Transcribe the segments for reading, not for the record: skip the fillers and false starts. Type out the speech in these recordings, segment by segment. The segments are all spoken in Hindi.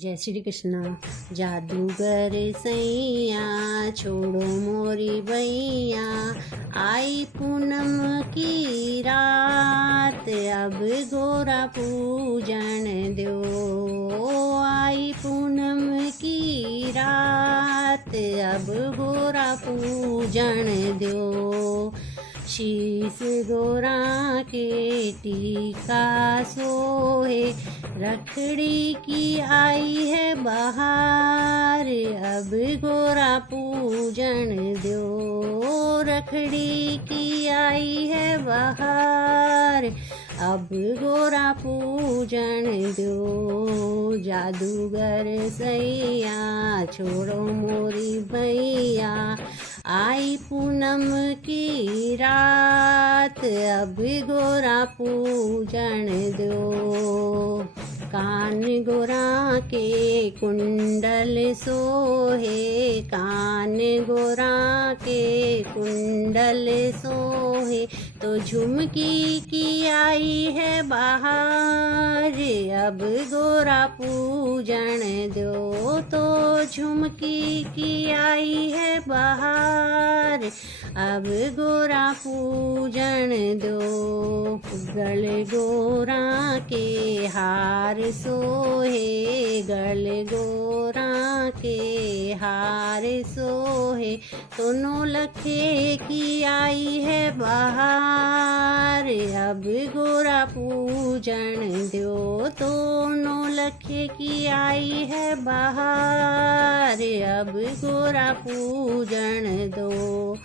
जय श्री कृष्णा। जादूगर सैया छोड़ो मोरी बैया, आई पूनम की रात अब गोरा पूजन दो। आई पूनम की रात अब गोरा पूजन दो। शीश गोरा के टीका सोहे, रखड़ी की आई है बहार अब गोरा पूजन दो। रखड़ी की आई है बहार अब गोरा पूजन दो। जादूगर सैया छोड़ो मोरी बैया, आई पूनम की रात अब गोरा पूजन दो। कान गोरा के कुंडल सोहे, कान गोरा के कुंडल सोहे, तो झुमकी की आई है बहार अब गोरा पूजन दो। तो झुमकी की आई है बहार अब गोरा पूजन दो। गल गोरा के हार सोहे, गल गोरा के हार सोहे, तो नौलखे की आई है बहार अब गोरा पूजन दो। तो नौलखे की आई है बहार अब गोरा पूजन दो।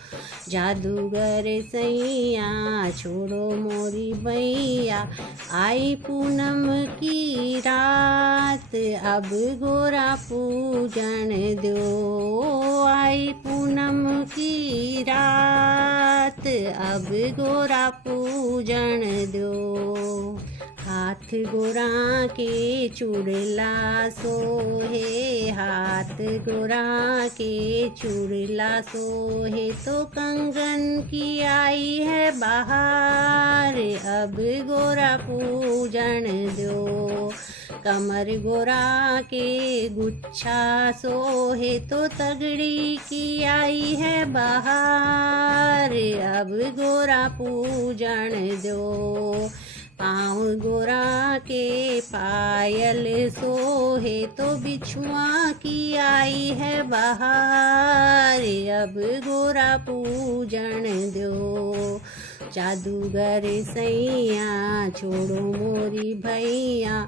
जादूगर सैया छोड़ो मोरी बैया, आई पूनम की रात अब गोरा पूजन दो। आई पूनम की रात अब गोरा पूजन दो। हाथ गोरा के चूड़ला सोहे, हाथ गोरा के चूड़ला सोहे, तो कंगन की आई है बहार अब गोरा पूजन दो। कमर गोरा के गुच्छा सोहे, तो तगड़ी की आई है बहार अब गोरा पूजन दो। पाँव गोरा के पायल सोहे, तो बिछुआ की आई है बहार अब गोरा पूजन दो। जादूगर सैया छोड़ो मोरी भैया,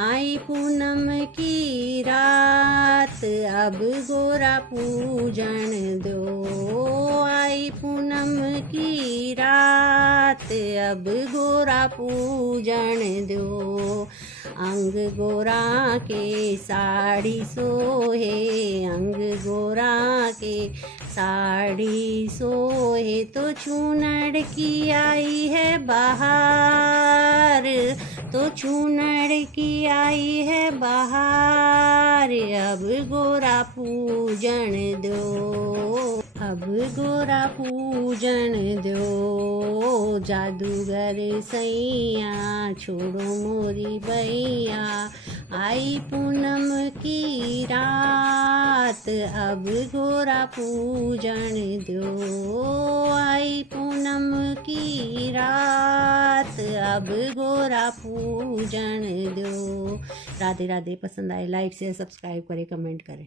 आई पूनम की रात अब गोरा पूजन दो। आई पूनम की रात अब गोरा पूजन दो। अंग गोरा के साड़ी सोहे, अंग गोरा के साड़ी सोहे, तो चूनड़ की आई है बहार, तो चूनड़ की आई है बहार अब गोरा पूजन दो। अब गोरा पूजन दो। जादूगर सैया छोड़ो मोरी बैया, आई पूनम की रात अब गोरा पूजन दो। आई पूनम की रात अब गोरा पूजन दो। राधे राधे। पसंद आए लाइक शेयर सब्सक्राइब करें, कमेंट करें।